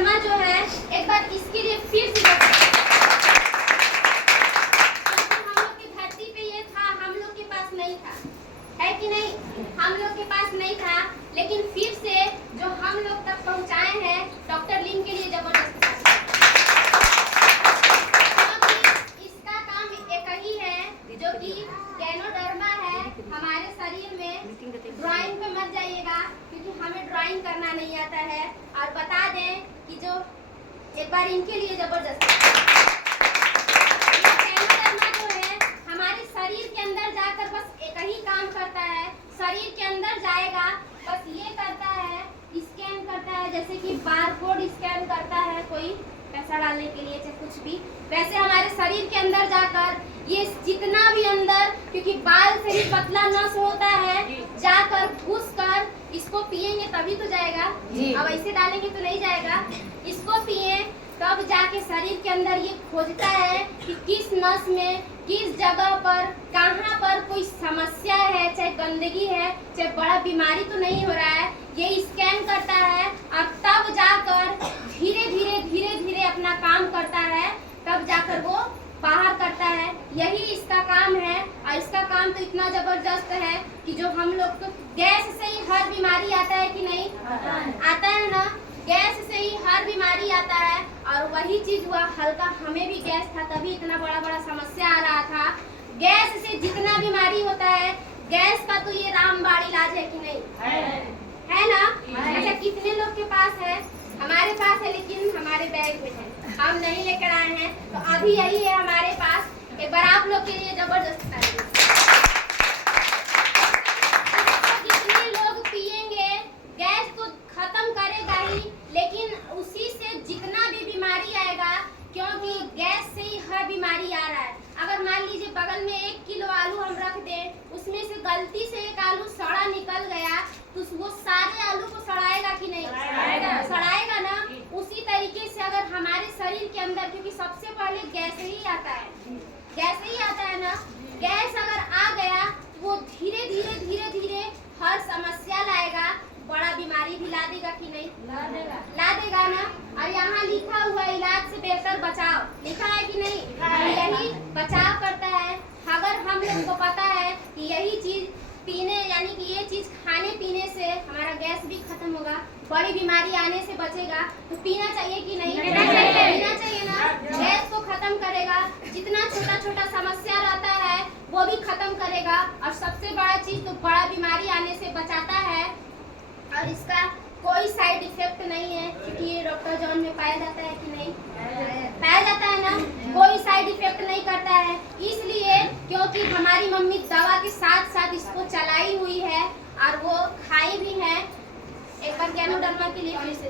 Ganoderma जो है एक बार इसके लिए फिर से हम लोग की धरती पे ये था, हम लोग के पास नहीं था, है कि नहीं? हम लोग के पास नहीं था, लेकिन फिर से जो हम लोग तक पहुंचाए हैं डॉक्टर लिन के लिए जबरदस्त। इसका काम एक ही है जो कि गैनोडर्मा है हमारे शरीर में। ड्राइंग पे मत जाइएगा क्योंकि हमें ड्राइंग करना नहीं आता है। और बता दें कि जो एक बार इनके लिए जबरदस्त गैनोडर्मा जो है हमारे शरीर के अंदर जाकर बस एक ही काम करता है। शरीर के अंदर जाएगा, बस ये करता है, स्कैन करता है, जैसे कि बारकोड स्कैन करता है कोई पैसा डालने के लिए चाहे कुछ भी, वैसे हमारे शरीर के अंदर जाकर ये जितना भी अंदर, क्योंकि बाल से ही पतला नस होता है, जाकर घुस कर इसको पिएंगे तभी तो जाएगा। अब ऐसे डालेंगे तो नहीं जाएगा। इसको पिए तब जाके शरीर के अंदर ये खोजता है कि किस नस में, किस जगह पर, कहाँ पर कोई समस्या है, चाहे गंदगी है, चाहे बड़ा बीमारी तो नहीं हो रहा है, ये स्कैन करता है और तब जाकर धीरे धीरे अपना काम करता है, तब जाकर वो बाहर करता है। यही इसका काम है। और इसका काम तो इतना जबरदस्त है कि जो हम लोग को गैस से ही हर बीमारी आता है कि नहीं? आता है ना? गैस से ही हर बीमारी आता है। और वही चीज हुआ, हल्का हमें भी गैस था तभी इतना बड़ा समस्या आ रहा था। गैस से जितना बीमारी होता है, गैस का तो ये रामबाण इलाज है कि नहीं? है ना? अच्छा, कितने लोग के पास है? हमारे पास है, लेकिन हमारे बैग में है, हम नहीं लेकर आए हैं। तो अभी यही है हमारे पास। एक बार आप लोग के लिए जबरदस्त है। जितने लोग पिएंगे गैस तो खत्म करेगा ही, लेकिन उसी से जितना भी बीमारी आएगा, क्योंकि गैस से ही हर बीमारी आ रहा है। अगर मान लीजिए बगल में 1 किलो आलू हम रख दें, उसमें से गलती से एक आलू सड़ा निकल गया, तो वो सारे आलू को सड़ाएगा कि नहीं? सड़ाएगा ना। उसी तरीके से अगर हमारे शरीर के अंदर, क्योंकि सबसे पहले गैस ही आता है, गैस ही आता है ना, गैस अगर आ गया तो वो धीरे धीरे हर समस्या लाएगा, बड़ा बीमारी भी ला देगा कि नहीं? ला देगा ना। और यहाँ लिखा हुआ इलाज से बेहतर बचाव, लिखा है कि नहीं? यही बचाव करता है। अगर हम लोग को पता है कि यही चीज पीने, यानी कि ये चीज खाने पीने से हमारा गैस भी खत्म होगा, बड़ी बीमारी आने से बचेगा, तो पीना चाहिए कि नहीं? पीना चाहिए ना। गैस को खत्म करेगा, जितना छोटा समस्या रहता है वो भी खत्म करेगा, और सबसे बड़ा चीज तो बड़ा बीमारी आने से बचाता है। और इसका कोई साइड इफेक्ट नहीं है, क्योंकि ये डॉक्टर जॉन में पाया जाता है कि नहीं? पाया जाता है ना। कोई साइड इफेक्ट नहीं करता है, इसलिए क्योंकि हमारी मम्मी दवा के साथ साथ इसको चलाई हुई है और वो खाई भी है। एक बार गैनोडर्मा के लिए फिर से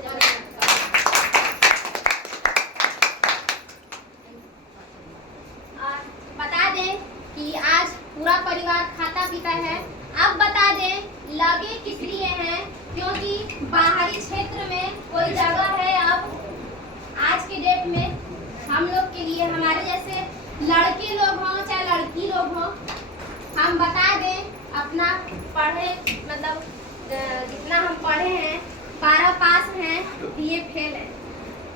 बता दें कि आज पूरा परिवार खाता पीता है। अब बता दें लगे किस लिए हैं, क्योंकि बाहरी क्षेत्र में कोई जगह है अब आज के डेट में हम लोग के लिए, हमारे जैसे लड़के लोग हों चाहे लड़की लोग हों, हम बता दें अपना पढ़े, मतलब जितना हम पढ़े हैं, 12 पास हैं, BA फेल है।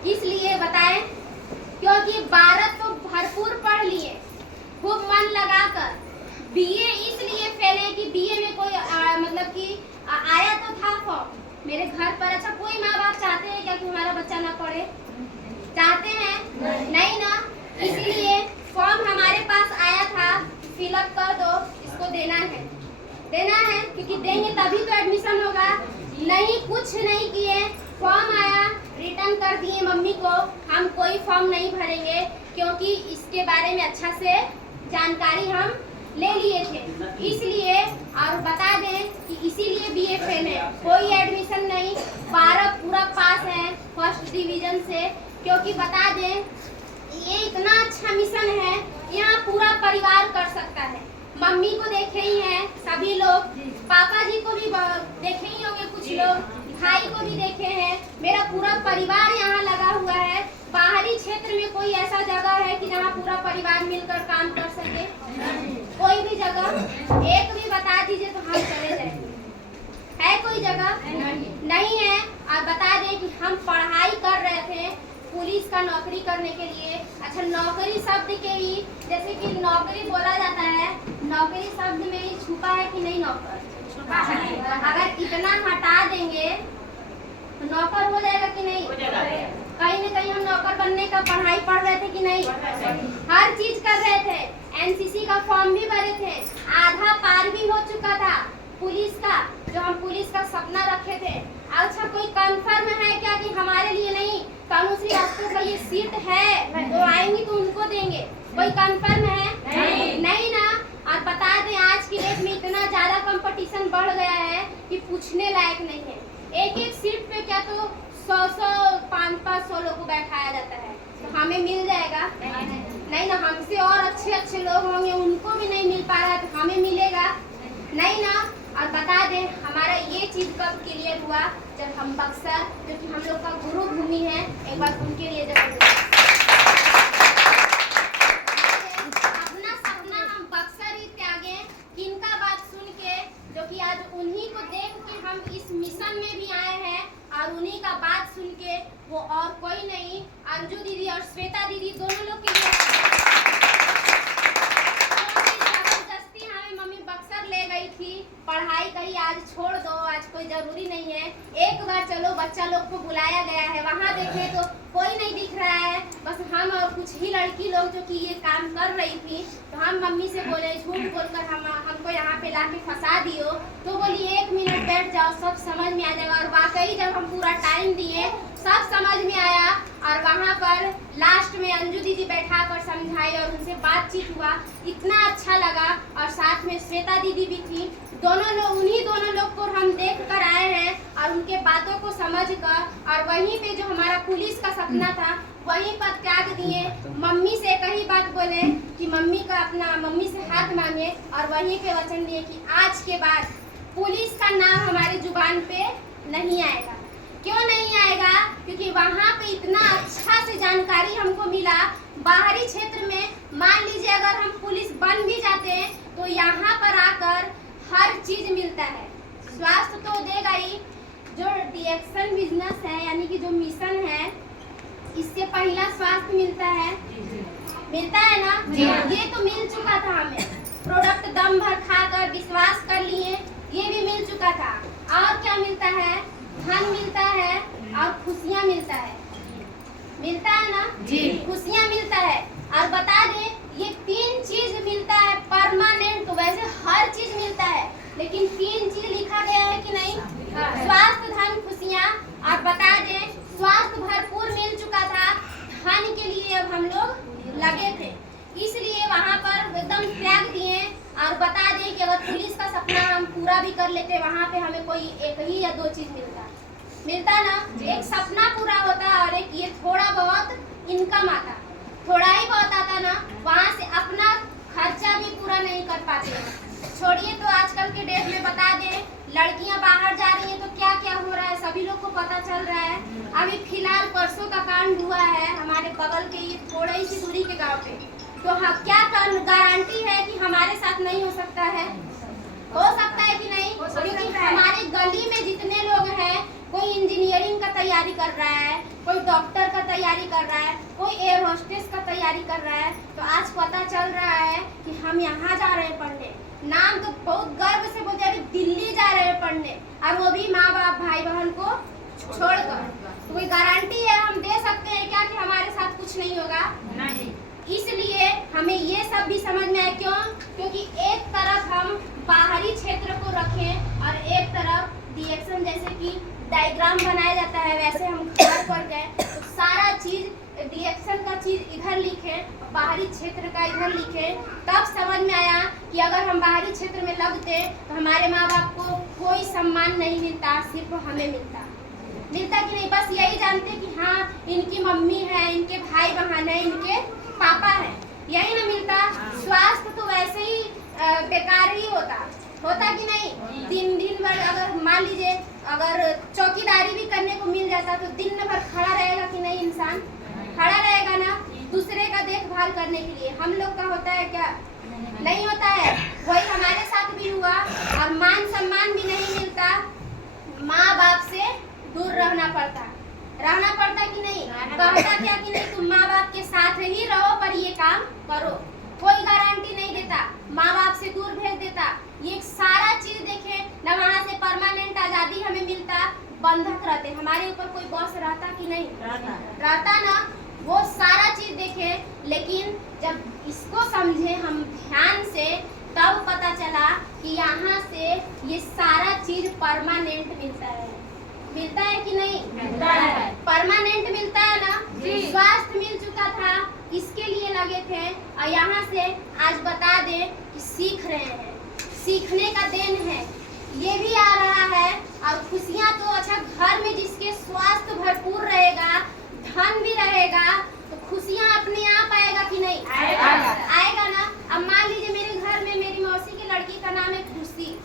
किस लिए बताएं? क्योंकि 12 तो भरपूर पढ़ लिए, खूब मन लगाकर। BA इसलिए फेल है कि BA में कोई मतलब कि आया तो था फॉर्म मेरे घर पर। अच्छा, कोई माँ बाप चाहते हैं क्या कि हमारा बच्चा ना पढ़े? चाहते हैं? नहीं ना। इसलिए फॉर्म हमारे पास आया था, फिलअप कर दो, इसको देना है क्योंकि देंगे तभी तो एडमिशन होगा। नहीं, कुछ नहीं किए, फॉर्म आया, रिटर्न कर दिए मम्मी को, हम कोई फॉर्म नहीं भरेंगे, क्योंकि इसके बारे में अच्छा से जानकारी हम ले लिए थे, इसलिए। और बता दें कि इसीलिए BA फेल है, कोई एडमिशन नहीं, 12 पूरा पास है फर्स्ट डिवीजन से। क्योंकि बता दें ये इतना अच्छा मिशन है, यहाँ पूरा परिवार कर सकता है। मम्मी को देखे ही हैं सभी लोग, पापा जी को भी देखे ही होंगे कुछ लोग, भाई को भी देखे हैं, मेरा पूरा परिवार यहाँ लगा हुआ है। बाहरी क्षेत्र में कोई ऐसा जगह है कि जहाँ पूरा परिवार मिलकर काम कर सके? कोई भी जगह एक भी बता दीजिए तो हम चले जाएंगे। है कोई जगह? नहीं है। और बता दें कि हम पढ़ाई कर रहे थे का नौकरी करने के लिए। अच्छा, नौकरी शब्द के ही जैसे कि नौकरी बोला जाता है, नौकरी शब्द में ही छुपा है कि नहीं नौकर? छुपा है। अगर इतना हटा देंगे तो नौकर हो जाएगा कि नहीं? हो जाएगा। कहीं न कहीं हम नौकर बनने का पढ़ाई पढ़ रहे थे कि नहीं? हर चीज कर रहे थे, एनसीसी का फॉर्म भी भरे थे, आधा पार भी हो चुका था पुलिस का, जो हम पुलिस का सपना रखे थे। अच्छा, कोई कंफर्म है क्या कि हमारे लिए नहीं, कानूनी रास्तों का ये सीट है, वो आएंगी तो उनको देंगे? कोई कंफर्म है? नहीं ना। और बता दें, आज की डेट में इतना ज्यादा कंपटीशन बढ़ गया है कि पूछने लायक नहीं है। एक एक सीट पे क्या तो 100-100, 500 लोग को बैठाया जाता है, तो हमें मिल जाएगा? नहीं ना। हमसे और अच्छे अच्छे लोग होंगे, उनको भी नहीं मिल पा रहा है, तो हमें मिलेगा नहीं ना। और बता दें, हमारा ये चीज कब क्लियर हुआ? जब हम बक्सर, जो कि हम लोग का गुरु भूमि है, एक बार उनके लिए जब अपना सपना हम बक्सर ही त्यागे, किनका बात सुन के, जो कि आज उन्हीं को देख के हम इस मिशन में भी आए हैं, और उन्हीं का बात सुन के, वो और कोई नहीं, अंजू दीदी और श्वेता दीदी दोनों लोग के लिए पढ़ाई कही आज छोड़ दो, आज कोई जरूरी नहीं है, एक बार चलो बच्चा लोग को बुलाया गया है, वहाँ देखे तो कोई नहीं दिख रहा है, बस हम और कुछ ही लड़की लोग जो कि ये काम कर रही थी। तो हम मम्मी से बोले, झूठ बोलकर हमको यहाँ पे लाके फंसा दियो, तो बोली 1 मिनट बैठ जाओ, सब समझ में आ जाएगा। और वाकई जब हम पूरा टाइम दिए, सब समझ में आया, और वहाँ पर लास्ट में अंजू दीदी बैठा कर समझाई और उनसे बातचीत हुआ, इतना अच्छा लगा। और साथ में श्वेता दीदी भी थी, दोनों लोग, उन्हीं दोनों लोग को हम देख कर आए हैं और उनके बातों को समझ कर, और वहीं पे जो हमारा पुलिस का सपना था वहीं पर त्याग दिए। मम्मी से एक ही बात बोले कि मम्मी से हाथ मांगे, और वहीं पे वचन दिए कि आज के बाद पुलिस का नाम हमारी जुबान पे नहीं आएगा। क्यों नहीं आएगा? क्योंकि वहाँ पे इतना अच्छा से जानकारी हमको मिला। बाहरी क्षेत्र में मान लीजिए अगर हम पुलिस बन भी जाते हैं तो यहाँ पर आकर हर चीज मिलता है। स्वास्थ्य तो देगा ही, जो डिएक्शन बिजनेस है यानी कि जो मिशन है, इससे पहला स्वास्थ्य मिलता है, मिलता है ना? ये तो मिल चुका था हमें, प्रोडक्ट दम भर खाकर विश्वास कर लिए, ये भी मिल चुका था। और क्या मिलता है? धन मिलता है और खुशियाँ मिलता है, मिलता है ना जी? खुशियाँ मिलता है। और बता दें, ये 3 चीज मिलता है परमानेंट। तो वैसे हर चीज मिलता है, लेकिन 3 चीज लिखा गया है कि नहीं? स्वास्थ्य, धन, खुशियाँ। और बता दें, स्वास्थ्य भरपूर मिल चुका था, धन के लिए अब हम लोग लगे थे, इसलिए वहाँ पर एकदम त्याग दिए। और बता दें कि अगर पुलिस का सपना हम पूरा भी कर लेते, वहाँ पे हमें कोई 1 ही या 2 चीज मिलता ना। एक सपना पूरा होता और एक ये थोड़ा बहुत इनकम आता, थोड़ा ही बहुत आता ना, वहाँ से अपना खर्चा भी पूरा नहीं कर पाते। छोड़िए, तो आजकल के डेट में बता दें, लड़कियां बाहर जा रही हैं तो क्या क्या हो रहा है सभी लोग को पता चल रहा है। अभी फिलहाल परसों का कांड हुआ है हमारे बगल के ये थोड़ी सी दूरी के गाँव पे। तो हाँ, क्या गारंटी है कि हमारे साथ नहीं हो सकता है? हो सकता है कि नहीं? क्योंकि हमारे गली में जितने लोग हैं, कोई इंजीनियरिंग का तैयारी कर रहा है, कोई डॉक्टर का तैयारी कर रहा है, कोई एयर होस्टेस का तैयारी कर रहा है। तो आज पता चल रहा है कि हम यहाँ जा रहे हैं पढ़ने, नाम तो बहुत गर्व से बोलते हैं दिल्ली जा रहे हैं पढ़ने, और वो भी माँ बाप भाई बहन को छोड़कर। तो कोई गारंटी है हम दे सकते हैं क्या कि हमारे साथ कुछ नहीं होगा? नहीं। इसलिए हमें ये सब भी समझ में आए। क्यों? क्योंकि एक तरफ हम बाहरी क्षेत्र को रखें और एक तरफ डिएक्शन जैसे कि डायग्राम बनाया जाता है वैसे हम घर पर गए, तो सारा चीज डिएक्शन का चीज इधर लिखे, बाहरी क्षेत्र का इधर लिखे। तब समझ में आया कि अगर हम बाहरी क्षेत्र में लगते तो हमारे माँ बाप को कोई सम्मान नहीं मिलता, सिर्फ हमें मिलता कि नहीं? बस यही जानते कि हाँ, इनकी मम्मी है, इनके भाई बहन है, इनके पापा है, यही ना मिलता। स्वास्थ्य तो वैसे ही बेकार ही होता कि नहीं? दिन भर अगर मान लीजिए अगर चौकीदारी भी करने को मिल जाता तो दिन भर खड़ा रहेगा कि नहीं? इंसान खड़ा रहेगा ना, दूसरे का देखभाल करने के लिए। हम लोग का होता है क्या? नहीं होता है। वही हमारे साथ भी हुआ, और मान सम्मान भी नहीं मिलता, माँ बाप से दूर रहना पड़ता कि नहीं? कहता क्या कि नहीं करो, कोई गारंटी नहीं देता, माँ बाप से दूर भेज देता। ये सारा चीज देखे ना, वहाँ से परमानेंट आजादी हमें मिलता, बंधक रहते, हमारे ऊपर कोई बॉस रहता कि नहीं रहता ना, वो सारा चीज देखे। लेकिन जब इसको समझे हम ध्यान से, तब पता चला कि यहाँ से ये सारा चीज परमानेंट मिलता है कि नहीं मिलता है? परमानेंट मिलता है ना। स्वास्थ्य मिल चुका था, इसके लिए लगे थे, और यहाँ से आज बता दे कि सीख रहे हैं, सीखने का देन है, ये भी आ रहा है। और खुशियाँ तो अच्छा, घर में जिसके स्वास्थ्य भरपूर रहेगा, धन भी रहेगा, तो खुशियाँ अपने आप आएगा कि नहीं आएगा ना। अब मान लीजिए मेरे घर में मेरी मौसी की लड़की का नाम है खुशी,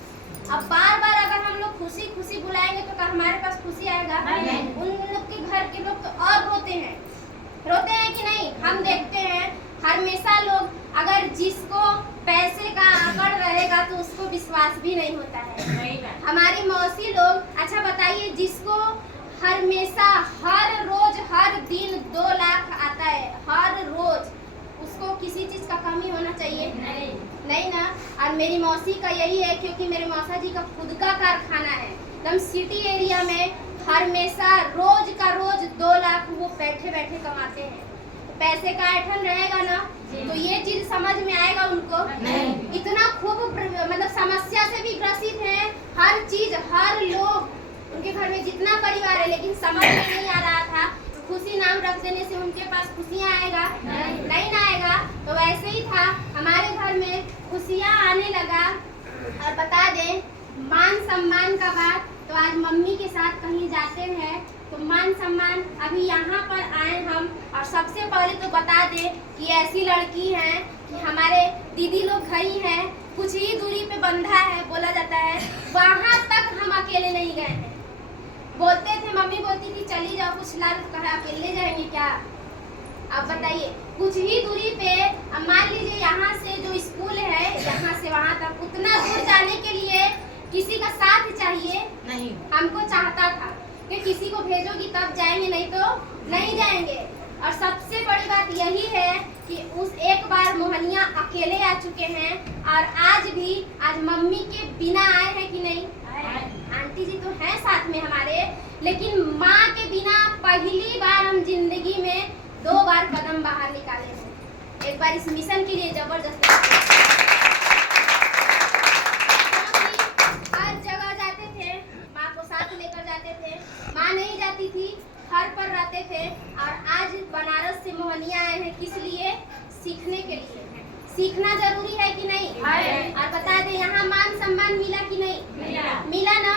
अब बार बार अगर हम लोग खुशी खुशी बुलाएंगे तो क्या हमारे पास खुशी आएगा? उन लोग के घर के लोग तो और रोते हैं कि नहीं? हम देखते हैं हमेशा लोग अगर जिसको पैसे का आकड़ रहेगा तो उसको विश्वास भी नहीं होता है। हमारी मौसी लोग, अच्छा बताइए, जिसको हमेशा हर रोज हर दिन 2 लाख आता है हर रोज, उसको किसी चीज का कमी होना चाहिए? नहीं ना। और मेरी मौसी का यही है, क्योंकि मेरे मौसा जी का खुद का कारखाना है एकदम सिटी एरिया में, हमेशा रोज का रोज 2 लाख वो बैठे बैठे कमाते हैं। पैसे का ऐठन रहेगा ना, तो ये चीज समझ में आएगा उनको? इतना खूब मतलब समस्या से भी ग्रसित है, हर चीज हर लोग उनके घर में जितना परिवार है, लेकिन समझ में नहीं आ रहा था। खुशी नाम रख देने से उनके पास खुशियाँ आएगा? नहीं ना आएगा। तो वैसे ही था, हमारे घर में खुशियाँ आने लगा। और बता दें मान सम्मान का बात, तो आज मम्मी के साथ कहीं जाते हैं तो मान सम्मान, अभी यहाँ पर आए हम, और सबसे पहले तो बता दें कि ऐसी लड़की है कि हमारे दीदी लोग गई हैं, कुछ ही दूरी पे बंधा है बोला जाता है, वहाँ तक हम अकेले नहीं गए हैं। बोलते थे, मम्मी बोलती थी चली जाओ, कुछ लाल तो कहा अकेले जाएंगे क्या? अब बताइए, कुछ ही दूरी पे, अब मान लीजिए यहाँ से जो स्कूल है यहाँ से वहाँ तक, उतना दूर जाने के लिए किसी का साथ चाहिए नहीं। हमको चाहता था कि किसी को भेजोगी तब जाएंगे, नहीं तो नहीं जाएंगे। और सबसे बड़ी बात यही है कि उस एक बार मोहनिया अकेले आ चुके हैं, और आज मम्मी के बिना आए हैं कि नहीं? आंटी जी तो हैं साथ में हमारे, लेकिन माँ के बिना पहली बार हम जिंदगी में 2 बार कदम बाहर निकाले हैं। एक बार इस मिशन के लिए जबरदस्त, हर जगह जाते थे, माँ को साथ लेकर जाते थे, माँ नहीं जाती थी, घर पर रहते थे। और आज बनारस से मोहनिया आए हैं, किस लिए? सीखने के लिए। सीखना जरूरी है कि नहीं? और बता दे यहाँ मान सम्मान मिला कि नहीं? मिला ना।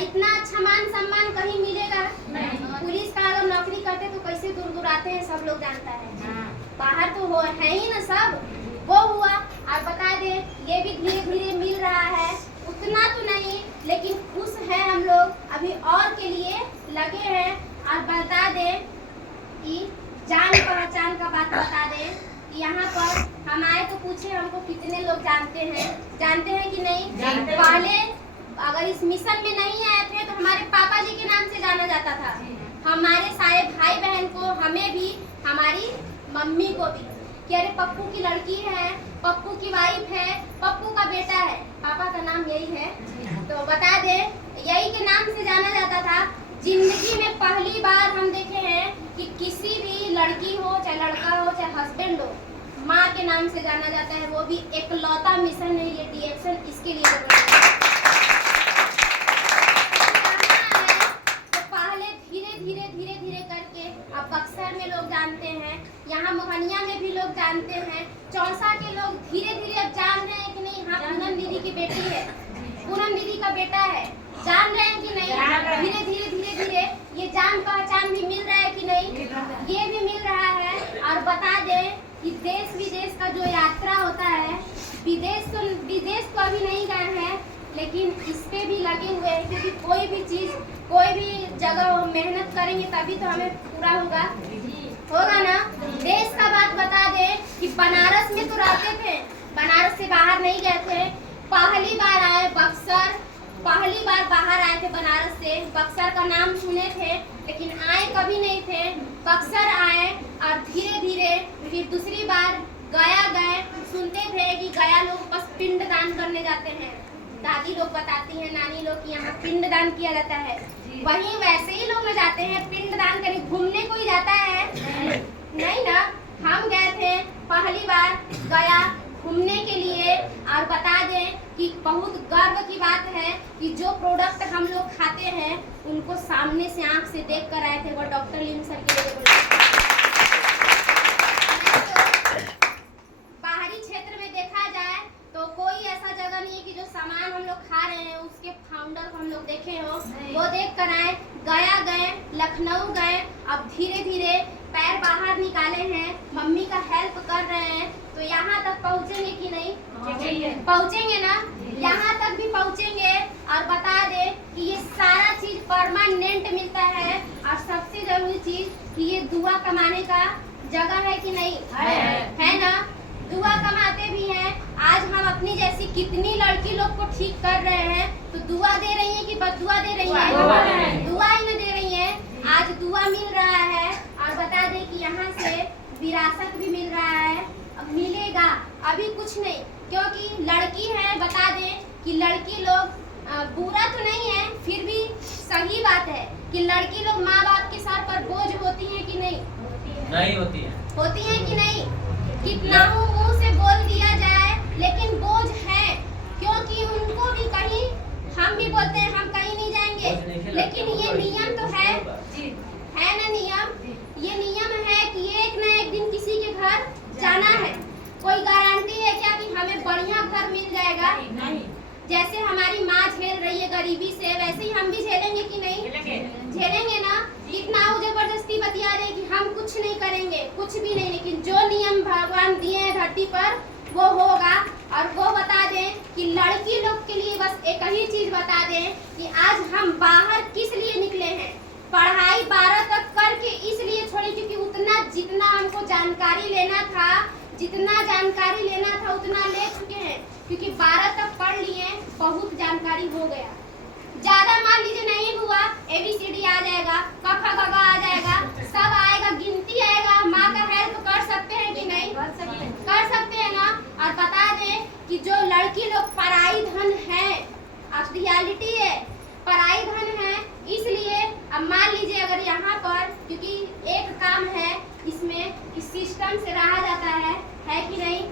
इतना अच्छा मान सम्मान कहीं मिलेगा? पुलिस का अगर नौकरी करते तो कैसे दूर दूर आते हैं, सब लोग जानता है, बाहर तो हो है ही ना सब, वो हुआ। और बता दे ये भी धीरे धीरे मिल रहा है, उतना तो नहीं, लेकिन खुश है हम लोग, अभी और के लिए लगे हैं। और बता दे कि जान पहचान का बात बता दे कि यहाँ पर हम आए तो पूछे हमको कितने लोग जानते हैं कि नहीं? पहले अगर इस मिशन में नहीं आए थे तो हमारे पापा जी के नाम से जाना जाता था, हमारे सारे भाई बहन को, हमें भी, हमारी मम्मी को भी, कि अरे पप्पू की लड़की है, पप्पू की वाइफ है, पप्पू का बेटा है, पापा का नाम यही है। तो बता दे यही के नाम से जाना जाता था। जिंदगी में पहली बार हम देखे हैं कि किसी भी लड़की हो, चाहे लड़का हो, चाहे हस्बैंड हो, माँ के नाम से जाना जाता है, वो भी एकलौता मिशन है ये डीएक्शन, इसके लिए तो पहले धीरे धीरे करके अब बक्सर में लोग जानते हैं, यहाँ मोहनिया में भी लोग जानते हैं, चौसा के लोग धीरे धीरे अब जान रहे हैं कि नहीं, हाँ पूनम दीदी की बेटी है, पूनम दीदी का बेटा है, जान रहे हैं कि नहीं? धीरे धीरे ये जान पहचान भी मिल रहा है कि नहीं? ये भी मिल रहा है। और बता दें कि देश विदेश का जो यात्रा होता है, विदेश तो अभी नहीं गए हैं, लेकिन इस पे भी लगे हुए हैं, क्योंकि कोई भी चीज, कोई भी जगह मेहनत करेंगे तभी तो हमें पूरा होगा ना। देश का बात बता दे कि बनारस में तो रहते थे, बनारस से बाहर नहीं गए थे, पहली बार आए बक्सर, पहली बार बाहर आए थे बनारस से। बक्सर का नाम सुने थे लेकिन आए कभी नहीं थे, बक्सर आए और धीरे धीरे फिर दूसरी बार गया गए, सुनते थे कि गया लोग बस पिंड दान करने जाते हैं। दादी लोग बताती हैं, नानी लोग कि यहाँ पिंड दान किया जाता है। वहीं वैसे ही लोग न जाते हैं पिंड दान करने, घूमने कोई जाता है नहीं ना। हम गए थे पहली बार गया घूमने के लिए, और बता दें कि बहुत गर्व की बात है कि जो प्रोडक्ट हम लोग खाते हैं उनको सामने से आंख से देख कर आए थे। वो डॉक्टर लिम सर के लिए बाहरी क्षेत्र में देखा जाए तो कोई ऐसा जगह नहीं है कि जो सामान हम लोग खा रहे हैं उसके फाउंडर को हम लोग देखे हो, वो देख कर आए। गया गए, लखनऊ गए, अब धीरे धीरे पैर बाहर निकाले हैं, मम्मी का हेल्प कर रहे हैं। तो यहाँ तक पहुँचेंगे कि नहीं? पहुँचेंगे ना, यहाँ तक भी पहुँचेंगे। और बता दे कि ये सारा चीज परमानेंट मिलता है, और सबसे जरूरी चीज कि ये दुआ कमाने का जगह है कि नहीं? है ना, दुआ कमाते भी हैं। आज हम अपनी जैसी कितनी लड़की लोग को ठीक कर रहे हैं, तो दुआ दे रही है कि बददुआ दे रही है? दुआ ही न दे रही है। आज दुआ मिल रहा है, और बता दें कि यहाँ से विरासत भी मिल रहा है, मिलेगा अभी कुछ नहीं, क्योंकि लड़की है। बता दें कि लड़की लोग बुरा तो नहीं है, फिर भी सही बात है कि लड़की लोग माँ बाप के सर पर बोझ होती है कि नहीं? नहीं होती है। होती है कि नहीं? कितना मुंह से बोल दिया जाए लेकिन बोझ है, क्योंकि उनको भी कहीं, हम भी बोलते हैं हम कहीं नहीं जाएंगे, लेकिन ये नियम तो है ना, नियम। ये नियम है कि एक न एक दिन किसी के घर जाना है। कोई गारंटी है क्या कि हमें बढ़िया घर मिल जाएगा? नहीं। जैसे हमारी माँ झेल रही है गरीबी से, वैसे ही हम भी झेलेंगे कि नहीं? झेलेंगे ना। इतना जबरदस्ती बतिया रहे कि हम कुछ नहीं करेंगे, कुछ भी नहीं, लेकिन जो नियम भगवान दिए हैं धरती पर वो होगा। और वो बता दें कि लड़की लोग के लिए बस एक ही चीज बता दें कि आज हम बाहर किस लिए निकले हैं। पढ़ाई 12 तक करके इसलिए छोड़ी क्योंकि उतना जितना हमको जानकारी लेना था, उतना ले चुके हैं, क्योंकि 12 तक पढ़ लिए, बहुत जानकारी हो गया। ज्यादा मान लीजिए नहीं हुआ, ABCD आ जाएगा, क ख ग घ आ जाएगा, सब आएगा, गिनती आएगा। माँ का हेल्प कर सकते हैं कि नहीं? कर सकते हैं ना। और बता दें कि जो लड़की लोग पराई धन है, अब रियलिटी है, पराई धन है। इसलिए अब मान लीजिए अगर यहाँ पर, क्योंकि एक काम है इसमें कि सिस्टम से रहा जाता है कि नहीं?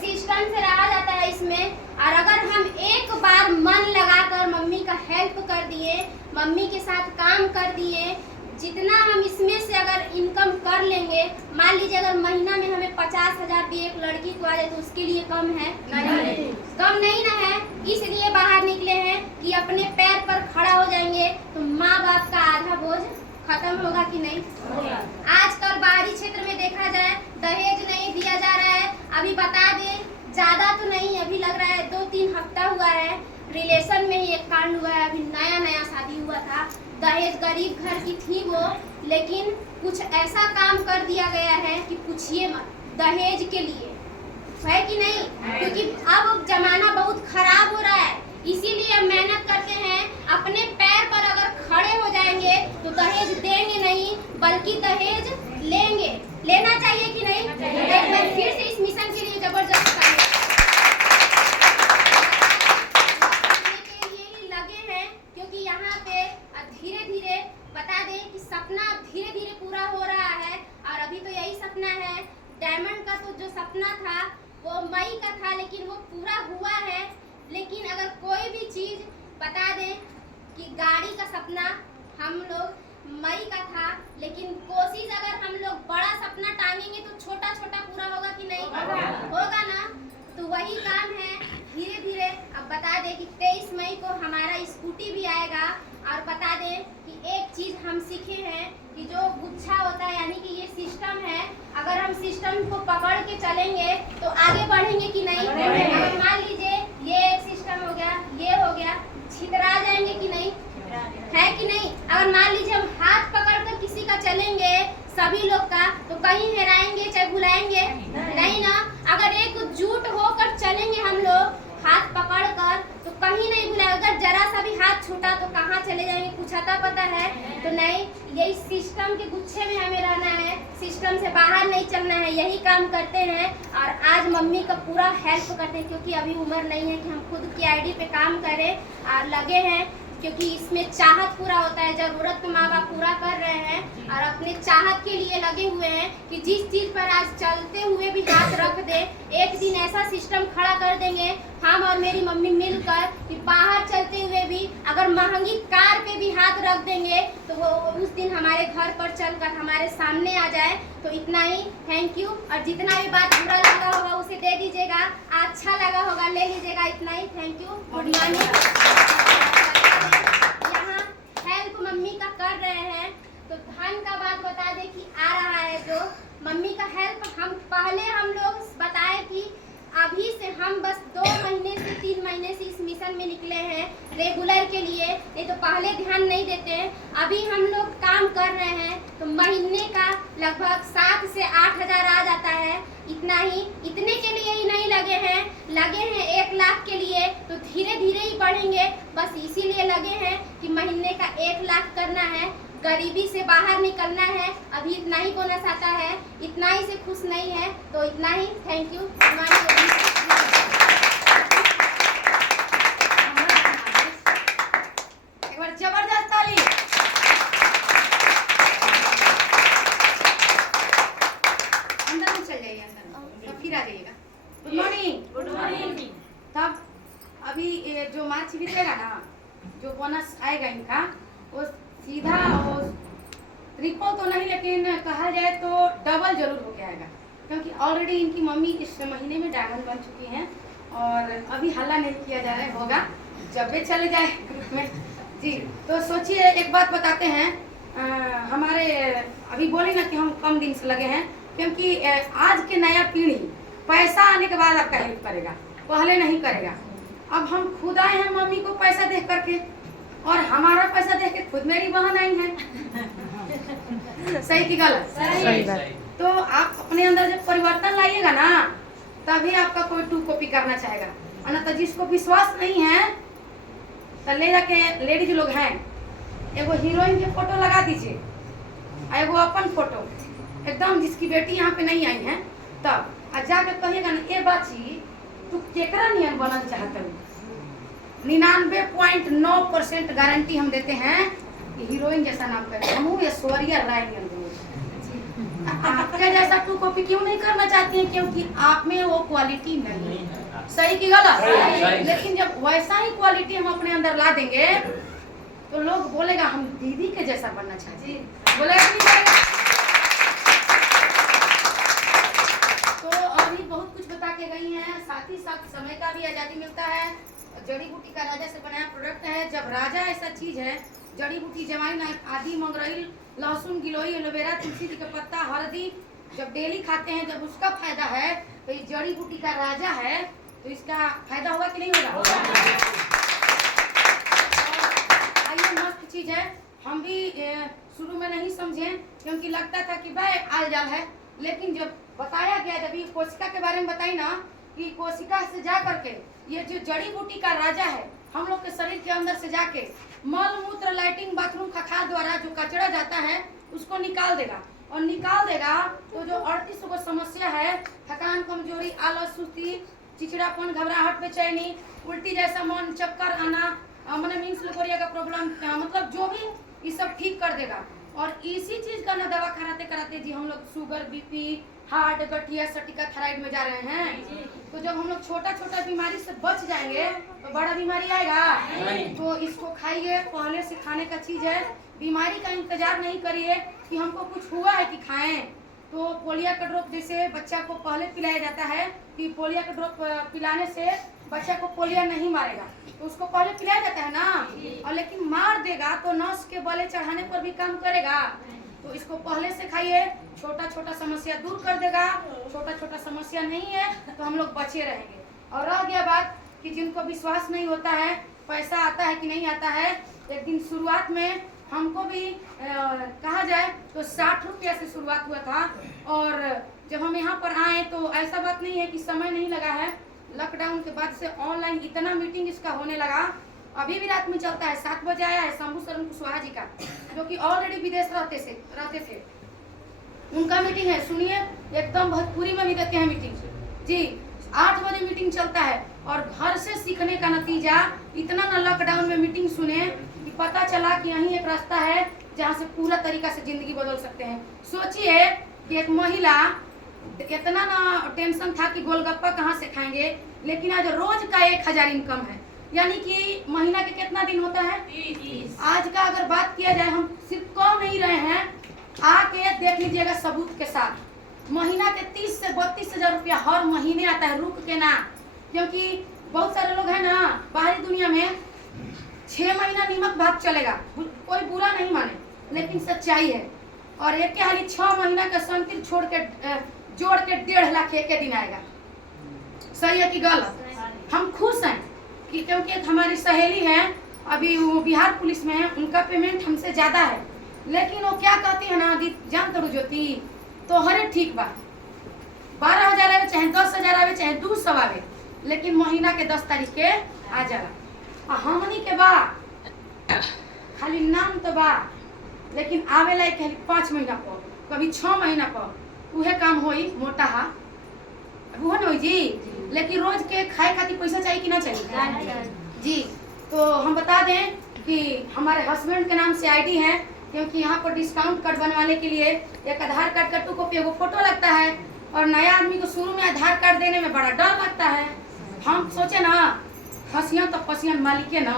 सिस्टम से रहा जाता है इसमें। और अगर हम एक बार मन लगाकर मम्मी का हेल्प कर दिए, मम्मी के साथ काम कर दिए, जितना हम इसमें से अगर इनकम कर लेंगे, मान लीजिए अगर महीना में हमें 50,000 भी एक लड़की को आ जाए तो उसके लिए कम है? नहीं। कम नहीं ना है। इसलिए बाहर निकले हैं कि अपने पैर पर खड़ा हो जाएंगे तो माँ बाप का आधा बोझ खत्म होगा कि नहीं? आजकल बाहरी क्षेत्र में देखा जाए दहेज नहीं दिया जा रहा है। अभी बता दें, ज्यादा तो नहीं, अभी लग रहा है 2-3 हफ्ता हुआ है, रिलेशन में ही एक कांड हुआ है। अभी नया शादी हुआ था, दहेज गरीब घर की थी वो, लेकिन कुछ ऐसा काम कर दिया गया है कि पूछिए मत, दहेज के लिए, है कि नहीं? क्योंकि अब जमाना बहुत खराब हो रहा है, इसीलिए हम मेहनत करते हैं। अपने पैर पर अगर खड़े हो जाएंगे तो दहेज देंगे नहीं, बल्कि दहेज लेंगे। लेना चाहिए कि नहीं? एक बार फिर से इस मिशन के लिए जबरदस्त लगे हैं, क्योंकि यहाँ पे धीरे धीरे बता दें कि सपना धीरे धीरे पूरा हो रहा है। और अभी तो यही सपना है। डायमंड का तो जो सपना था वो मई का था, लेकिन वो पूरा हुआ है। लेकिन अगर कोई भी चीज बता दें कि गाड़ी का सपना हम लोग मई का था, लेकिन कोशिश अगर हम लोग बड़ा सपना टांगेंगे तो छोटा छोटा पूरा होगा कि नहीं? होगा ना। तो वही काम है धीरे धीरे। अब बता दें कि 23 मई को हमारा स्कूटी भी आएगा। और बता दें कि एक चीज हम सीखे हैं कि जो गुच्छा होता है, यानी कि ये सिस्टम है, अगर हम सिस्टम को पकड़ के चलेंगे तो आगे बढ़ेंगे कि नहीं? अगर मान लीजिए ये एक सिस्टम हो गया, ये हो गया, छितरा जाएंगे कि नहीं? है कि नहीं? अगर मान लीजिए हम हाथ पकड़कर किसी का चलेंगे, सभी लोग का, तो कहीं हेराएंगे चाहे भुलाएंगे? नहीं ना। अगर एकजुट होकर चलेंगे हम लोग हाथ पकड़कर तो कहीं नहीं भुलाएंगे। अगर जरा सा भी हाथ छूटा तो कहाँ चले जाएंगे, कुछ आता पता है तो नहीं। यही सिस्टम के गुच्छे में हमें रहना है, सिस्टम से बाहर नहीं चलना है, यही काम करते हैं। और आज मम्मी का पूरा हेल्प करते हैं, क्योंकि अभी उम्र नहीं है कि हम खुद की आईडी पे काम करें, और लगे हैं क्योंकि इसमें चाहत पूरा होता है, ज़रूरत तो माँ बाप पूरा कर रहे हैं और अपने चाहत के लिए लगे हुए हैं कि जिस चीज़ पर आज चलते हुए भी हाथ रख दे, एक दिन ऐसा सिस्टम खड़ा कर देंगे हम और मेरी मम्मी मिलकर कि बाहर चलते हुए भी अगर महंगी कार पे भी हाथ रख देंगे तो वो उस दिन हमारे घर पर चलकर हमारे सामने आ जाए। तो इतना ही, थैंक यू। और जितना भी बात बुरा लगा होगा उसे दे दीजिएगा, अच्छा लगा होगा ले लीजिएगा। इतना ही, थैंक यू, गुड मॉर्निंग। यहाँ हेल्प मम्मी का कर रहे हैं तो धन का बात बता दे कि आ रहा है जो मम्मी का हेल्प। हम लोग बताए कि अभी से हम बस 2 महीने से 3 महीने से इस मिशन में निकले हैं रेगुलर के लिए, नहीं तो पहले ध्यान नहीं देते। अभी हम लोग काम कर रहे हैं तो महीने का लगभग 7 से 8 हज़ार आ जाता है। इतना ही, इतने के लिए ही नहीं लगे हैं 1 लाख के लिए, तो धीरे धीरे ही बढ़ेंगे। बस इसीलिए लगे हैं कि महीने का 1 लाख करना है, गरीबी से बाहर निकलना है। अभी इतना ही बोनस आता है, इतना ही से खुश नहीं है, तो इतना ही, थैंक यू। एक बार जबरदस्त ताली। अंदर में चल जाइए, अंदर तब फिर आ जाइएगा। Good morning. Good morning. तब अभी जो मार्च बीतेगा ना, जो बोनस आएगा इनका, वो सीधा और ट्रिपल तो नहीं, लेकिन कहा जाए तो डबल जरूर होके आएगा, क्योंकि ऑलरेडी इनकी मम्मी इस महीने में डायमंड बन चुकी हैं और अभी हल्ला नहीं किया जा रहा है, होगा जब भी चले जाए ग्रुप में जी। तो सोचिए, एक बात बताते हैं, हमारे अभी बोले ना कि हम कम दिन से लगे हैं, क्योंकि आज के नया पीढ़ी पैसा आने के बाद आपका हेल्प करेगा, पहले नहीं करेगा। अब हम खुद आए हैं मम्मी को पैसा देख करके, और हमारा पैसा देख के खुद मेरी बहन आई है। सही की गलत? सही। तो आप अपने अंदर जब परिवर्तन लाइएगा ना, तभी आपका कोई 2 कॉपी करना चाहेगा। और ना तो जिसको विश्वास नहीं है तो ले जाके लेडीज लोग हैं, एगो हीरोइन के फोटो लगा दीजिए, एगो अपन फोटो एकदम, जिसकी बेटी यहाँ पे नहीं आई है, तब और जाके कहिएगा ना, ये बाची तू केकरा नियम बनल चाहते हो। 99.9% गारंटी हम देते हैं कि हीरोइन जैसा नाम करें, हम ऐश्वर्या राय नियम। आपके जैसा 2 कॉपी क्यों नहीं करना चाहती हैं? क्योंकि आप में वो क्वालिटी नहीं है। सही की गलत? सही। लेकिन जब वैसा ही क्वालिटी हम अपने अंदर ला देंगे तो लोग बोलेगा हम दीदी के जैसा बनना चाहते हैं, बोलेगा नहीं बोलेगा? तो अभी बहुत कुछ बता के गई हैं, साथ ही साथ समय का भी आज़ादी मिलता है। जड़ी बूटी का राजा से बनाया प्रोडक्ट है। जब राजा ऐसा चीज है, जड़ी बूटी, जवाइन, आदि, मंगरैल, लहसुन, गिलोई, एलोवेरा, तुलसी का पत्ता, हल्दी, जब डेली खाते हैं, जब उसका फायदा है, तो ये जड़ी बूटी का राजा है, तो इसका फायदा होगा कि नहीं होगा? आइए, मस्त चीज है। हम भी शुरू में नहीं समझे, क्योंकि लगता था कि भाई आल जाल है, लेकिन जब बताया गया, जब ये कोशिका के बारे में बताई ना, कि कोशिका से जा करके ये जो जड़ी बूटी का राजा है, हम लोग के शरीर के अंदर से जाके मल मूत्र, लैट्रिन, बाथरूम, खखार द्वारा जो कचरा जाता है उसको निकाल देगा, और निकाल देगा तो जो 38 गो समस्या है, थकान, कमजोरी, आलस, सुस्ती, चिड़चिड़ापन, घबराहट, बेचैनी, उल्टी जैसा मन, चक्कर आना, मैंने मीन्स लोकोरिया का प्रॉब्लम, मतलब जो भी, ये सब ठीक कर देगा। और इसी चीज का ना दवा कराते कराते जी हम लोग शुगर, बीपी, हार्ट, गठिया, सटिका, थायराइड में जा रहे हैं। तो जब हम लोग छोटा छोटा बीमारी से बच जाएंगे तो बड़ा बीमारी आएगा नहीं। तो इसको खाइए, पहले से खाने का चीज है। बीमारी का इंतजार नहीं करिए कि हमको कुछ हुआ है कि खाएं। तो पोलियो का ड्रॉप जैसे बच्चा को पहले पिलाया जाता है कि पोलियो का ड्रॉप पिलाने से बच्चा को पोलियो नहीं मारेगा, तो उसको पहले पिलाया जाता है ना, और लेकिन मार देगा तो नस के बले चढ़ाने पर भी काम करेगा। तो इसको पहले से खाइए, छोटा छोटा समस्या दूर कर देगा। छोटा छोटा समस्या नहीं है तो हम लोग बचे रहेंगे। और रह गया बात कि जिनको विश्वास नहीं होता है पैसा आता है कि नहीं आता है, एक दिन शुरुआत में हमको भी कहा जाए तो 60 रुपया से शुरुआत हुआ था, और जब हम यहाँ पर आए तो ऐसा बात नहीं है कि समय नहीं लगा है। लॉकडाउन के बाद से ऑनलाइन इतना मीटिंग इसका होने लगा, अभी भी रात में चलता है। 7 बजे आया है शंभू शरण कुशवाहा जी का, जो कि ऑलरेडी विदेश रहते थे। उनका मीटिंग है, सुनिए, एकदम भोजपुरी में भी देते हैं मीटिंग जी। 8 बजे मीटिंग चलता है और घर से सीखने का नतीजा इतना ना लॉकडाउन में मीटिंग सुने कि पता चला कि यहीं एक रास्ता है जहाँ से पूरा तरीका से जिंदगी बदल सकते हैं। सोचिए कि एक महिला, इतना ना टेंशन था कि गोलगप्पा कहाँ से खाएंगे, लेकिन आज रोज का 1000 इनकम है, यानी कि महीना के कितना दिन होता है 30। आज का अगर बात किया जाए, हम सिर्फ कह नहीं रहे हैं, आके देख लीजिएगा सबूत के साथ। महीना के 30 से 32 हजार रुपया हर महीने आता है, रुक के ना, क्योंकि बहुत सारे लोग हैं ना बाहरी दुनिया में 6 महीना नीमक भात चलेगा, कोई बुरा नहीं माने, लेकिन सच्चाई है। और एक के हाली 6 महीना का संतिर छोड़ के जोड़ के 1.5 लाख एक दिन आएगा। सही है कि गलत? हम खुश हैं कि क्योंकि एक हमारी सहेली है, अभी वो बिहार पुलिस में है, उनका पेमेंट हमसे ज्यादा है, लेकिन वो क्या कहती है ना, जान करो ज्योति, तो हरे ठीक बा, 12,000 आवे चाहे 10,000 आवे चाहे 200 आवे, लेकिन महीना के 10 तारीख के आ जाला। हमनी के बा खाली नाम तो बा, लेकिन आवे लायक खाली 5 महीना पर, कभी 6 महीना पर, उहे काम होई मोटा हा वो न होई जी, लेकिन रोज के खाए खातिर पैसा चाहिए कि ना चाहिए जी। तो हम बता दें कि हमारे हस्बैंड के नाम से आईडी है, क्योंकि यहाँ पर डिस्काउंट कार्ड बनवाने के लिए एक आधार कार्ड का 2 कॉपी एगो फोटो लगता है, और नया आदमी को शुरू में आधार कार्ड देने में बड़ा डर लगता है। हम सोचे ना हंसियन तो पसियन मालिक ना,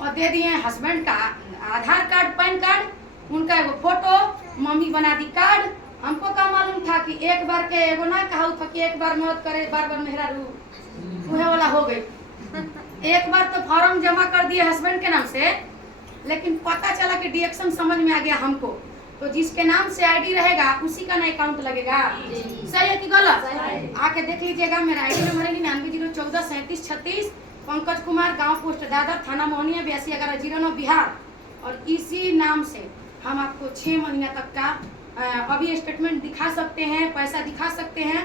और दे दिए हस्बैंड का आधार कार्ड, पैन कार्ड, उनका एगो फोटो, मम्मी बना दी कार्ड। हमको क्या मालूम था कि एक बार के एगो ना कहा था कि एक बार मदद करे बार बार मेहरारू, वह वाला हो गई। एक बार तो फॉर्म जमा कर दिए हस्बैंड के नाम से, लेकिन पता चला कि डिएक्शन समझ में आ गया हमको, तो जिसके नाम से आईडी रहेगा उसी का ना अकाउंट लगेगा। सही है कि गलत? आके देख लीजिएगा, मेरा आईडी नंबर है 9901433636, पंकज कुमार, गांव पोस्ट दादर, थाना मोहनिया, 821109 बिहार। और इसी नाम से हम आपको 6 महीना तक का अभी स्टेटमेंट दिखा सकते हैं, पैसा दिखा सकते हैं।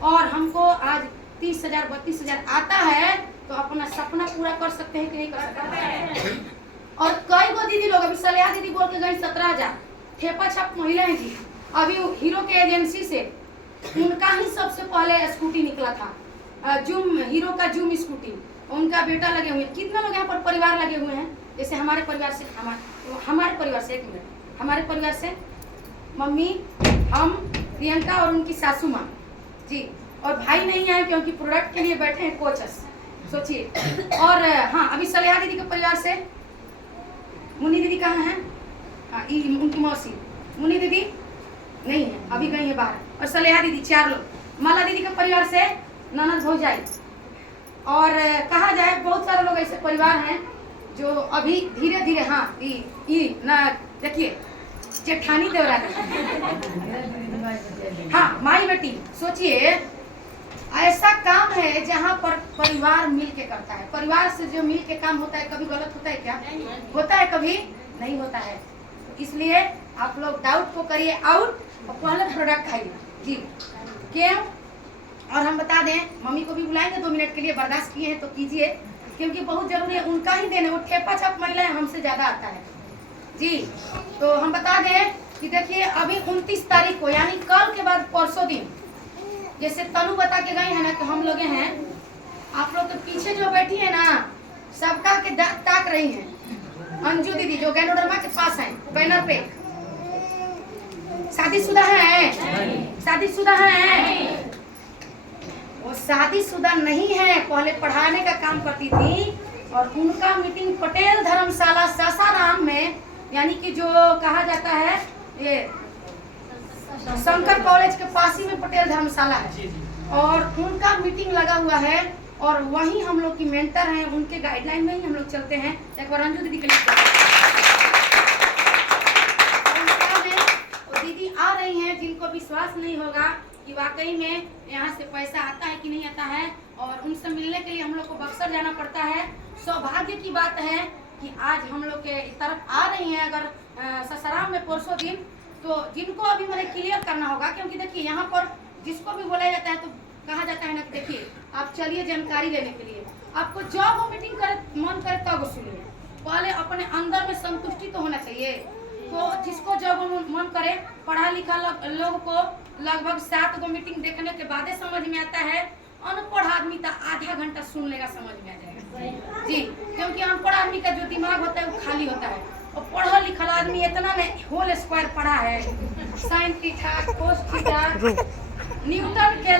और हमको आज 30,000 32,000 आता है, तो अपना सपना पूरा कर सकते हैं कि नहीं कर सकते हैं? और कई गो दीदी लोग, अभी सलिया दीदी बोल के गई 17,000, ठेपा छाप महिला है जी। अभी हीरो के एजेंसी से उनका ही सबसे पहले स्कूटी निकला था, जूम, हीरो का जूम स्कूटी, उनका बेटा लगे हुए। कितना लोग यहाँ पर परिवार लगे हुए हैं, जैसे हमारे परिवार से, हमारे परिवार से, एक मिनट, हमारे परिवार से मम्मी, हम, प्रियंका और उनकी सासू माँ जी, और भाई नहीं आए क्योंकि प्रोडक्ट के लिए बैठे हैं कोचस, सोचिए। और हाँ, अभी सलिहा दीदी के परिवार से मुन्नी दीदी कहाँ हैं? हाँ, उनकी मौसी मुन्नी दीदी नहीं है, अभी गई है बाहर, और सलिहा दीदी 4 लोग। माला दीदी के परिवार से ननद भौजाई, और कहा जाए बहुत सारे लोग ऐसे परिवार हैं जो अभी धीरे धीरे, हाँ ना देखिए, जेठानी देवरा, हाँ माई बेटी। सोचिए, ऐसा काम है जहाँ पर परिवार मिल के करता है। परिवार से जो मिल के काम होता है, कभी गलत होता है क्या? होता है? कभी नहीं होता है। इसलिए आप लोग डाउट को करिए आउट, और पहले प्रोडक्ट खाइए जी। क्यों? और हम बता दें, मम्मी को भी बुलाएंगे 2 मिनट के लिए, बर्दाश्त किए हैं तो कीजिए, क्योंकि बहुत जरूरी है, उनका ही देने, वो ठेपा छाप महिलाएं हमसे ज्यादा आता है जी। तो हम बता दें कि देखिए, अभी 29 तारीख को, यानी कल के बाद परसों दिन, जैसे तनु बता के गई है ना कि हम लोग हैं, आप लोग तो पीछे जो बैठी है ना, सबका के ताक रही हैं। अंजू दीदी जो गैनोडर्मा के पास है, बैनर पे, शादीशुदा है? शादीशुदा है? वो शादीशुदा नहीं है, पहले पढ़ाने का काम करती थी, और उनका मीटिंग पटेल धर्मशाला सासाराम में, यानी कि जो कहा जाता है ये शंकर कॉलेज के पास ही में पटेल धर्मशाला है, और उनका मीटिंग लगा हुआ है, और वहीं हम लोग की मेंटर हैं, उनके गाइडलाइन में ही हम लोग चलते हैं। एक बार अंजू दीदी के लिए, दीदी आ रही हैं जिनको विश्वास नहीं होगा कि वाकई में यहाँ से पैसा आता है कि नहीं आता है, और उनसे मिलने के लिए हम लोग को बक्सर जाना पड़ता है। सौभाग्य की बात है कि आज हम लोग के तरफ आ रही हैं, अगर ससाराम में परसों दिन, तो जिनको अभी मैंने क्लियर करना होगा, क्योंकि देखिए यहाँ पर जिसको भी बोला जाता है तो कहा जाता है ना, देखिए आप चलिए जानकारी लेने के लिए, आपको जब वो मीटिंग करे मन करे तब सुनिए, पहले अपने अंदर में संतुष्टि तो होना चाहिए। तो जिसको जब मन करे, पढ़ा लिखा लोग को लगभग 7 गो मीटिंग देखने के बाद समझ में आता है। अनपढ़ आदमी तो आधा घंटा सुन लेगा, समझ में आ जाएगा जी। क्योंकि अनपढ़ आदमी का जो दिमाग होता है वो खाली होता है, और पढ़ा लिखा आदमी इतना नहीं होल स्क्वायर पढ़ा है, sine theta, cos theta, Newton के